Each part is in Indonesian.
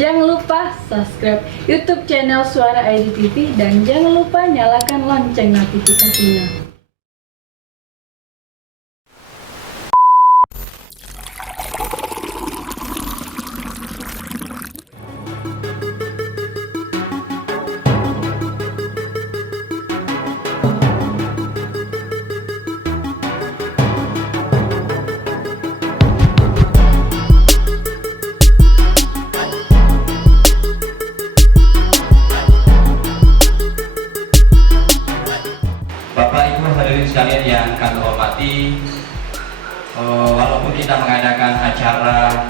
Jangan lupa subscribe YouTube channel Suara ID TV dan jangan lupa nyalakan lonceng notifikasinya. Bapak Ibu hadirin sekalian yang kami hormati, walaupun kita mengadakan acara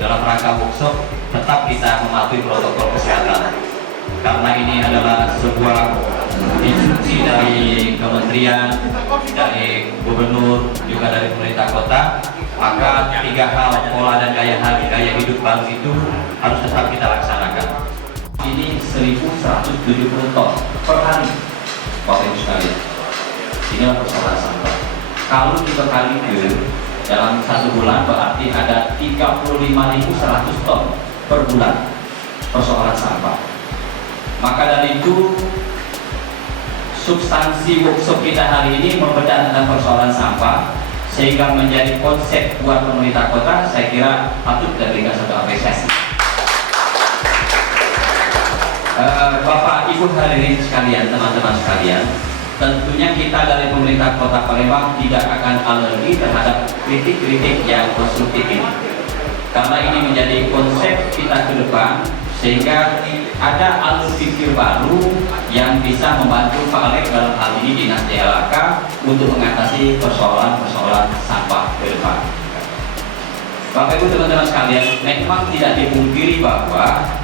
dalam rangka workshop, tetap kita mematuhi protokol kesehatan. Karena ini adalah sebuah instruksi dari kementerian, dari gubernur, juga dari pemerintah kota, maka 3 hal pola dan gaya hidup baru itu harus tetap kita laksanakan. Ini 1.170 ton per hari. Bapak Ibu sekalian, inilah persoalan sampah. Kalau kita kali dalam 1 bulan berarti ada 35.100 ton per bulan persoalan sampah. Maka dari itu substansi workshop kita hari ini membedah tentang persoalan sampah sehingga menjadi konsep buat pemerintah kota. Saya kira patut kita berikan satu apresiasi. Bapak Ibu hadirin sekalian, teman-teman sekalian, tentunya kita dari pemerintah Kota Palembang tidak akan alergi terhadap kritik-kritik yang konstruktif ini, karena ini menjadi konsep kita ke depan sehingga ada alur pikir baru yang bisa membantu Pak Alex dalam hal ini Dinas DLHK untuk mengatasi persoalan-persoalan sampah ke depan. Bapak Ibu teman-teman sekalian, memang tidak dipungkiri bahwa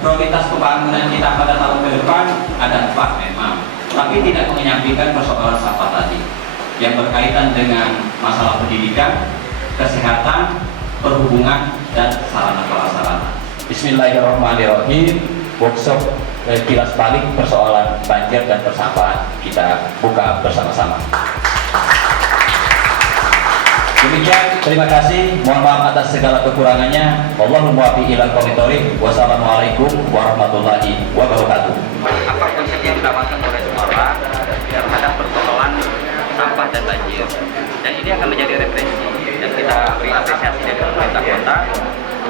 prioritas pembangunan kita pada tahun ke depan ada 4 memang, tapi tidak menyampaikan persoalan sampah tadi yang berkaitan dengan masalah pendidikan, kesehatan, perhubungan, dan sarana prasarana. Bismillahirrahmanirrahim. Workshop kilas balik persoalan banjir dan persampahan kita buka bersama-sama. Demikian, terima kasih. Mohon maaf atas segala kekurangannya. Wallahul muwaffiq ila aqwamit thoriq. Wassalamualaikum warahmatullahi wabarakatuh. Apa konsep yang ditawarkan oleh Suara terhadap persoalan sampah dan banjir, dan ini akan menjadi referensi dan kita beri apresiasi dari pemerintah kota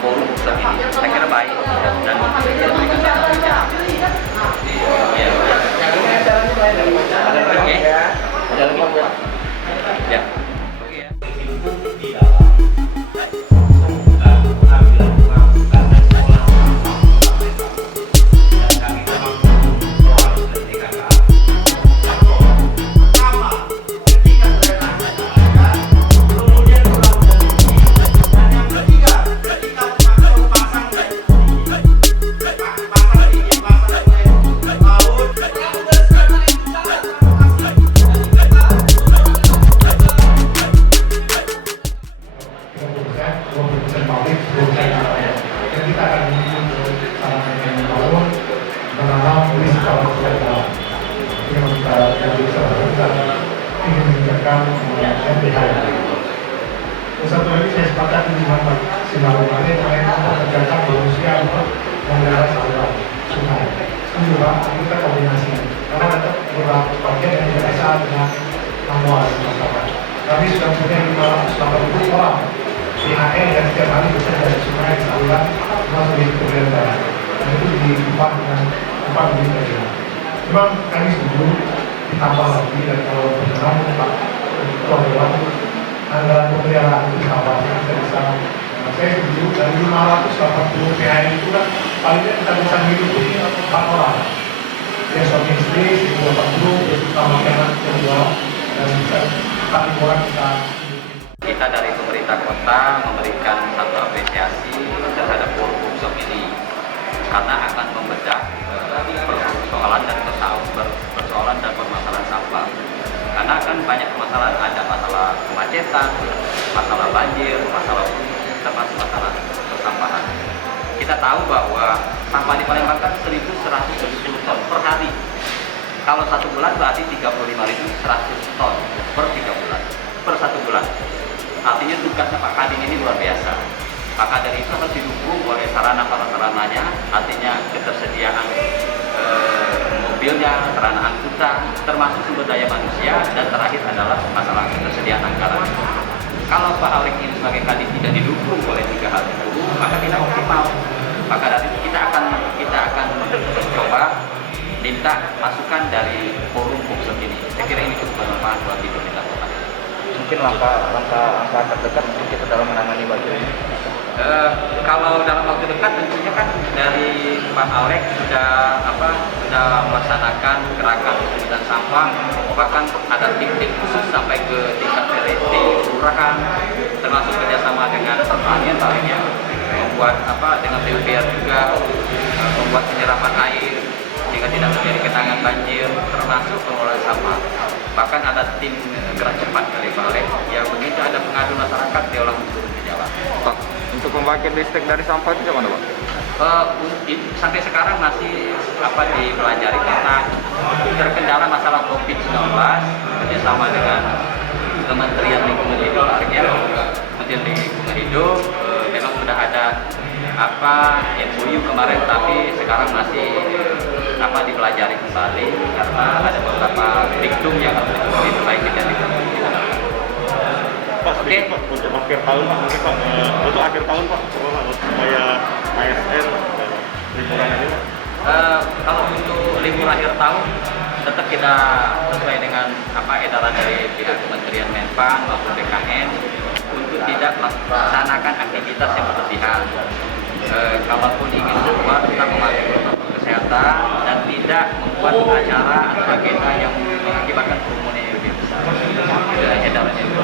forum workshop ini. Saya kira baik dan kita berikan satu apresiasi. Ya. Satu lagi saya sepakat dengan Pak Simarumane mengenai memperkerjakan manusia untuk mengelola saluran sungai. Itu juga kita koordinasi karena ada beberapa bagian yang biasa dengan manual masyarakat. Kami sudah punya 580 orang PHL yang setiap hari bisa dari sungai saluran masuk di kemudian barat. Dan itu diupah dengan upah lebih kecil. Memang kami setuju ditambah lagi dan kalau benar Pak Ketua Dewan anggaran pemeliharaan itu dikhawatirkan kita bisa, saya setuju dari 580 PHN itu kan palingnya kita bisa hidupi 4 orang ya, suami istri 180, terus utama anak kedua, dan bisa 4 orang Kita dari pemerintah kota memberikan satu apresiasi terhadap forum workshop ini karena akan membedah persoalan dan permasalahan sampah. Karena kan banyak permasalahan, ada masalah kemacetan, masalah banjir, masalah termasuk masalah persampahan. Kita tahu bahwa sampah di Palembang kan 1.170 ton per hari. Kalau 1 bulan berarti 35.100 ton per 3 bulan, per 1 bulan. Artinya tugasnya Pak Kadin ini luar biasa. Maka dari itu harus didukung oleh sarana prasarananya, artinya ketersediaan mobilnya, sarana angkutan, termasuk sumber daya manusia, dan terakhir adalah masalah ketersediaan anggaran. Kalau Pak Alek ini sebagai kadin tidak didukung oleh 3 hal itu, maka tidak optimal. Maka dari itu kita akan mencoba minta masukan dari forum Bukset ini. Saya kira ini cukup bermanfaat buat di pemerintah kota. Mungkin langkah terdekat mungkin kita dalam menangani banjir ini. Kalau dalam waktu dekat tentunya kan dari Pak Alek sudah melaksanakan gerakan pengumpulan sampah, bahkan ada tim-tim khusus sampai ke tingkat RT, kelurahan, termasuk kerjasama dengan pertanian paling membuat dengan PUPR juga membuat penyerapan air sehingga tidak terjadi genangan banjir, termasuk pengelolaan sampah. Bahkan ada tim gerak cepat dari Pak Alek yang begitu ada pengaduan masyarakat dia langsung turun ke jalan. Pak, untuk pembangkit listrik dari sampah itu gimana Pak? Sampai sekarang masih dipelajari karena terkendala masalah COVID-19 kerjasama dengan Kementerian Lingkungan Hidup, Kementerian Lingkungan Hidup memang sudah ada MOU kemarin, tapi sekarang masih dipelajari kembali karena ada beberapa diktum yang harus diperbaiki dan diperbaiki. Pak, sedikit Pak, untuk akhir tahun Pak, mungkin Pak, untuk akhir tahun Pak, supaya ASN liburan ini Pak. Kalau untuk libur akhir tahun tetap kita sesuai dengan edaran dari pihak Kementerian Menpan maupun BKN untuk tidak melaksanakan aktivitas yang berlebihan. Kalaupun ingin keluar kita mematuhi protokol kesehatan dan tidak membuat acara atau agenda yang mengakibatkan kerumunan yang lebih besar. Edarannya itu.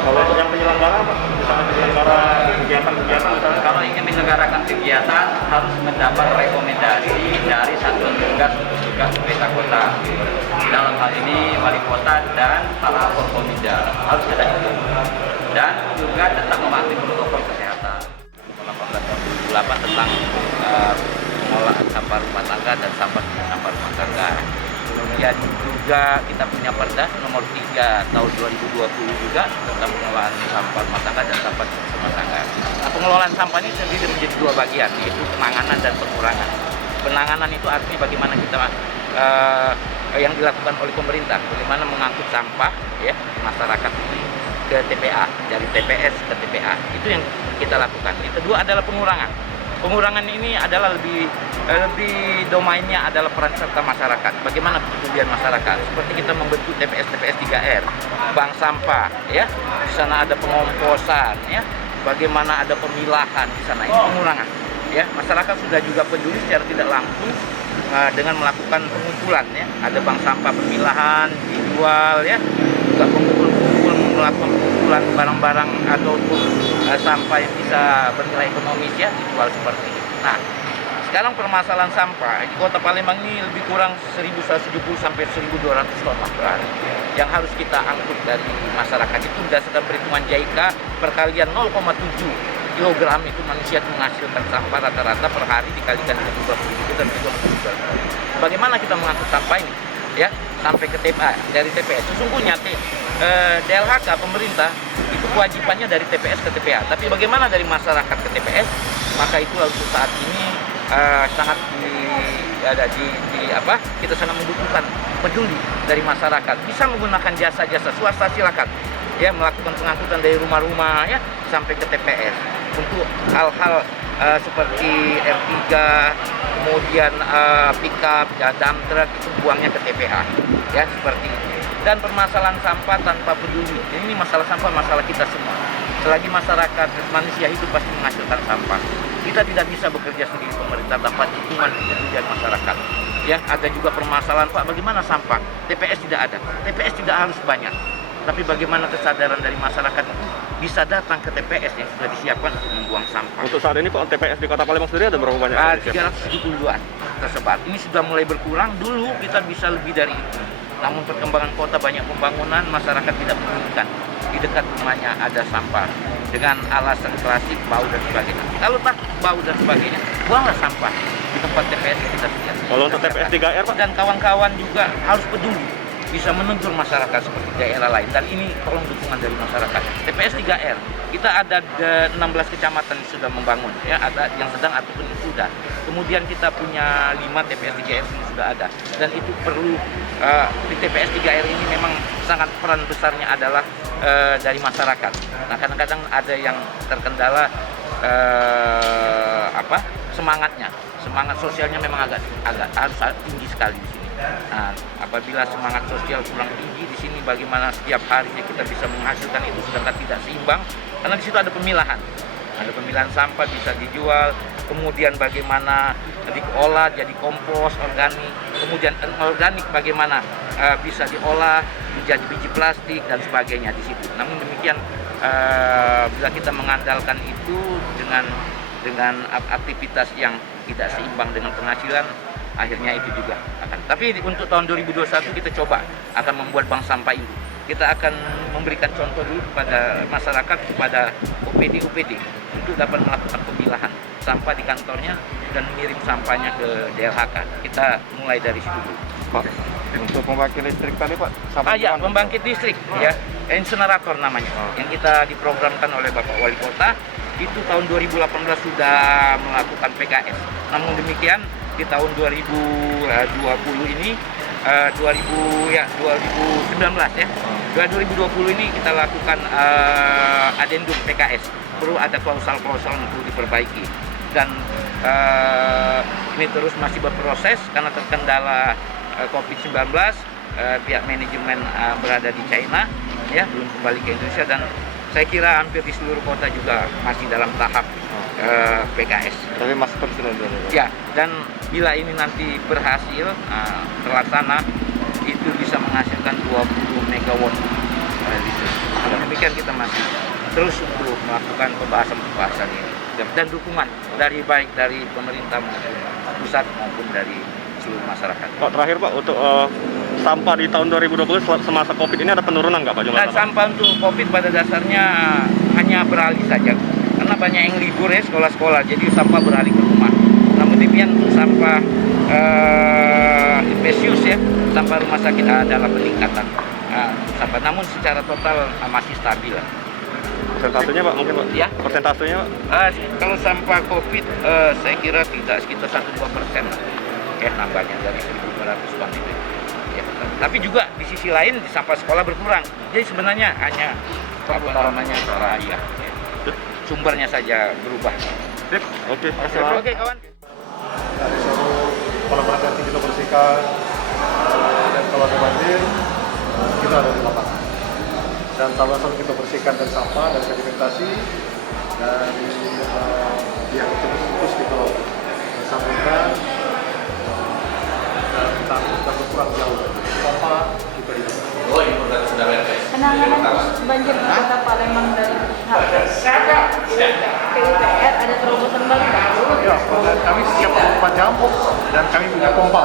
Kalau untuk yang penyelenggara Pak, misalnya penyelenggara kegiatan-kegiatan misalnya. Kalau ingin menyelenggarakan kegiatan harus mendapat rekomendasi dari satuan tugas pemerintah kota. Dalam hal ini wali kota dan para forkominda harus ada itu. Dan juga tetap mematuhi protokol kesehatan. 18 tentang pengolahan sampah rumah tangga dan sampah rumah tangga. Kemudian juga kita punya Perda nomor 3 tahun 2020 juga tentang pengolahan sampah rumah tangga dan sampah rumah tangga. Nah, pengelolaan sampah ini terdiri menjadi 2 bagian, yaitu penanganan dan pengurangan. Penanganan itu artinya bagaimana kita yang dilakukan oleh pemerintah, bagaimana mengangkut sampah masyarakat ini ke TPA, dari TPS ke TPA. Itu yang kita lakukan. Yang kedua adalah pengurangan. Pengurangan ini adalah lebih domainnya adalah peran serta masyarakat. Bagaimana kepedulian masyarakat? Seperti kita membentuk TPS 3R, bank sampah, Di sana ada pengomposan, Bagaimana ada pemilahan di sana. Ini pengurangan, Masyarakat sudah juga peduli secara tidak langsung dengan melakukan pengumpulan, Ada bank sampah pemilahan, dijual, juga melakukan pengumpulan barang-barang ataupun sampah yang bisa bernilai ekonomis dijual seperti itu. Nah, sekarang permasalahan sampah di Kota Palembang ini lebih kurang 1.170 sampai 1.200 ton per hari yang harus kita angkut dari masyarakat. Itu berdasarkan perhitungan JICA, perkalian 0,7 kilogram itu manusia menghasilkan sampah rata-rata per hari dikalikan dengan jumlah penduduk dan juga bagaimana kita mengangkut sampah ini sampai ke TPA dari TPS. Sesungguhnya DLHK pemerintah itu kewajibannya dari TPS ke TPA, tapi bagaimana dari masyarakat ke TPS, maka itu untuk saat ini sangat kita sangat membutuhkan peduli dari masyarakat, bisa menggunakan jasa-jasa swasta, silakan melakukan pengangkutan dari rumah-rumah sampai ke TPS untuk hal-hal seperti R3, kemudian pickup, dump truck itu buangnya ke TPA, seperti itu. Dan permasalahan sampah tanpa peduli, ini masalah sampah masalah kita semua. Selagi masyarakat manusia hidup pasti menghasilkan sampah. Kita tidak bisa bekerja sendiri pemerintah tanpa dukungan kepedulian masyarakat. Ada juga permasalahan Pak, bagaimana sampah? TPS tidak ada, TPS tidak harus banyak. Tapi bagaimana kesadaran dari masyarakat itu bisa datang ke TPS yang sudah disiapkan untuk membuang sampah. Untuk saat ini Pak, TPS di Kota Palembang sendiri ada berapa banyak? 372-an tersebar. Ini sudah mulai berkurang, dulu kita bisa lebih dari itu. Namun perkembangan kota banyak pembangunan, masyarakat tidak menginginkan di dekat rumahnya ada sampah dengan alasan klasik bau dan sebagainya. Kalau tak bau dan sebagainya, buanglah sampah di tempat TPS yang kita sediakan. Kalau untuk TPS 3R Pak? Dan kawan-kawan juga harus peduli bisa menegur masyarakat seperti daerah lain, dan ini tolong dukungan dari masyarakat. TPS 3R kita ada 16 kecamatan yang sudah membangun, ya, ada yang sedang ataupun yang sudah. Kemudian kita punya 5 TPS 3R yang sudah ada, dan itu perlu di TPS 3R ini memang sangat peran besarnya adalah dari masyarakat. Nah, kadang-kadang ada yang terkendala semangat sosialnya memang agak harus tinggi sekali di sini. Nah, apabila semangat sosial kurang tinggi di sini, bagaimana setiap harinya kita bisa menghasilkan itu sedangkan tidak seimbang, karena di situ ada pemilahan sampah bisa dijual, kemudian bagaimana diolah jadi kompos organik, kemudian organik bagaimana bisa diolah menjadi biji plastik dan sebagainya di situ. Namun demikian, bila kita mengandalkan itu dengan aktivitas yang tidak seimbang dengan penghasilan, akhirnya itu juga akan. Tapi untuk tahun 2021 kita coba akan membuat bank sampah ini. Kita akan memberikan contoh dulu kepada masyarakat, kepada OPD untuk dapat melakukan pemilahan sampah di kantornya dan mengirim sampahnya ke DLHK. Kita mulai dari situ dulu. Pak, untuk pembangkit listrik tadi Pak, pembangkit listrik ya, insenerator namanya, yang kita diprogramkan oleh Bapak Wali Kota. Itu tahun 2018 sudah melakukan PKS. Namun demikian di tahun 2020 ini 2019 ya. 2020 ini kita lakukan adendum PKS. Perlu ada klausal-klausal yang perlu diperbaiki. Dan ini terus masih berproses karena terkendala COVID-19, pihak manajemen berada di China, ya, belum kembali ke Indonesia, dan saya kira hampir di seluruh kota juga masih dalam tahap PKS. Tapi masih terus dulu. Ya, dan bila ini nanti berhasil terlaksana, itu bisa menghasilkan 20 megawatt listrik. Demikian kita masih terus untuk melakukan pembahasan ini dan dukungan baik dari pemerintah maupun pusat maupun dari seluruh masyarakat. Pak, terakhir Pak, untuk sampah di tahun 2020 semasa COVID ini ada penurunan nggak Pak jumlah sampah untuk COVID pada dasarnya hanya beralih saja, karena banyak yang libur ya, sekolah-sekolah, jadi sampah beralih ke rumah. Namun demikian untuk sampah infeksius ya, sampah rumah sakit adalah peningkatan sampah, namun secara total masih stabil. Persentasenya Pak, mungkin Pak? Ya. Persentasenya Pak? Kalau sampah COVID saya kira tidak sekitar 1-2% ya nambahnya dari 1.200 ton itu. Ya, tapi juga di sisi lain di sampah sekolah berkurang. Jadi sebenarnya hanya sumbernya saja berubah. Sip. Oke. Oke kawan. Dari seluruh kolaborasi kita bersihkan, dan kalau ada banjir kita ada di lapangan. Dan kawasan kita bersihkan dari sampah, dari sedimentasi, dan yang terus kita sambungkan dan kita berkurang jauh. Pompa kita hidup. Penanganan banjir di Kota Palembang dari pihak PUPR ada terobosan baru nggak? Ya, dan kami setiap 24 jam dan kami punya pompa.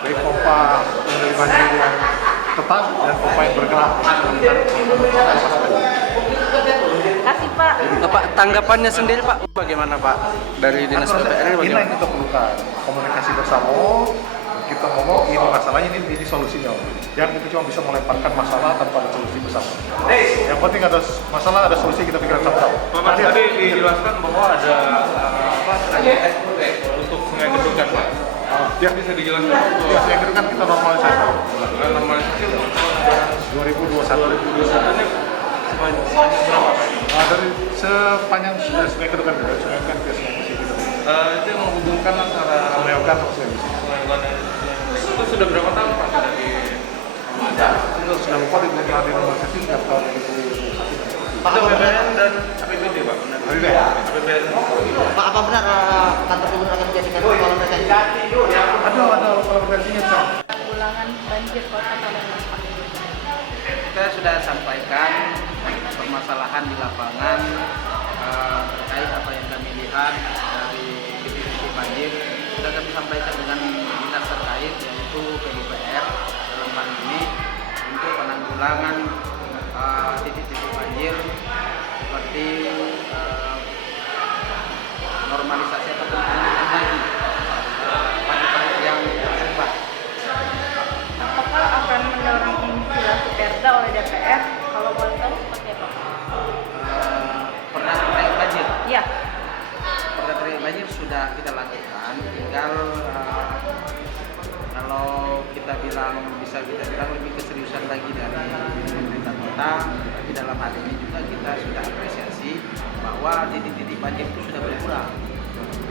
Baik pompa dari banjir yang tetap dan pompa yang bergerak. Kasih Pak. Pak, tanggapannya sendiri Pak, bagaimana Pak dari Dinas PUPR? Ini yang kita perlukan komunikasi bersama. Kita ngomong ini masalahnya, ini solusinya. Jangan kita cuma bisa melemparkan masalah tanpa ada solusi bersama. Yang penting ada masalah, ada solusi, kita pikirkan sama-sama. Pak, tadi dijelaskan bahwa ada untuk Sungai Gedukan Pak. Ya, Bisa dijelaskan? ya, saya kira kan kita normalisasi. Normalisasi untuk 2021 ini sepanjang berapa Pak? dari sepanjang Sungai Gedukan ke Sungai Ogan ke Sungai Besi gitu. Itu yang menghubungkan antara Sungai Ogan sama Sungai Besi. Sungai Ogan itu sudah berapa tahun Pak sudah di Itu sudah lupa di normalisasi sejak tahun 2021. Pak, APBN dan APBD Pak? APBN. Pak, apa benar kantor gubernur akan menjadikan persoalan mereka ini? Ada kolaborasinya Pak. Ulangan banjir Kota Palembang. Kita sudah sampaikan permasalahan di lapangan terkait apa yang kami lihat dari titik-titik banjir. Sudah kami sampaikan dengan dinas terkait yaitu PUPR dalam hal ini untuk penanggulangan titik-titik banjir seperti normalisasi atau penanganan lagi parit-parit yang tersumbat. Apakah akan mendorong banjir sudah kita lakukan, tinggal kalau kita bilang bisa kita bilang lebih keseriusan lagi dari pemerintah kota. Tapi dalam hal ini juga kita sudah apresiasi bahwa titik-titik banjir itu sudah berkurang,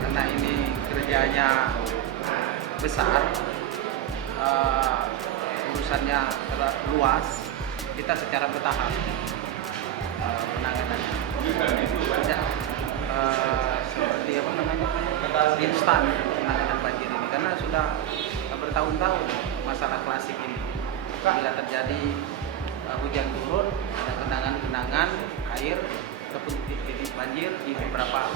karena ini kerjanya besar, urusannya luas, kita secara bertahap penanganannya. Tidak seperti apa namanya instan penanganan banjir ini, karena sudah bertahun-tahun masalah klasik ini. Bila terjadi hujan turun, ada genangan-genangan air ataupun titik-titik banjir di beberapa